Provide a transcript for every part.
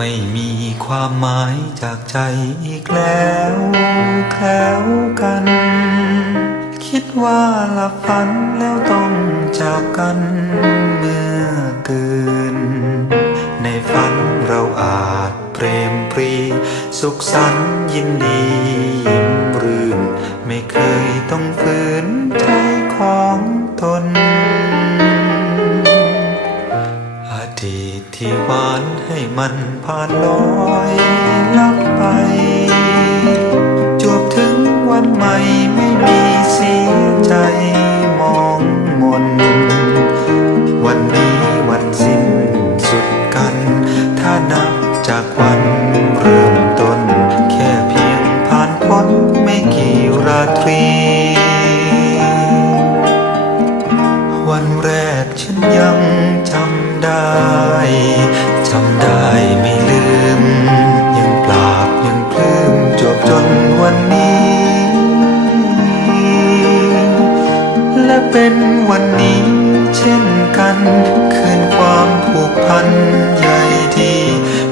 ไม่มีความหมายจากใจอีกแล้วแคล้วกัน คิดว่าหลับฝันแล้วต้องจากกันเมื่อตื่น ในฝันเราอาจเปรมปรี สุขสันต์ยินดียิ้มรื่น ไม่เคยต้องฝืนใจของตน หวานให้มันผ่านลอยลับไป จวบถึงวันใหม่ไม่มีเสียใจมองมน วันนี้วันสิ้นสุดกัน ถ้านับจากวันเริ่ม เป็นวันนี้เช่นกัน คืนความผูกพันใหญ่ดี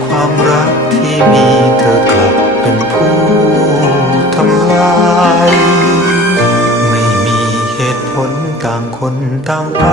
ความรักที่มีเธอกลับเป็นผู้ทำลาย ไม่มีเหตุผลต่างคนต่างไป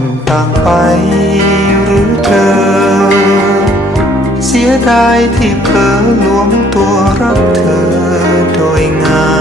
นต่างไปหรือเธอ เสียดายที่เผลอรวมตัวรักเธอโดยง่าย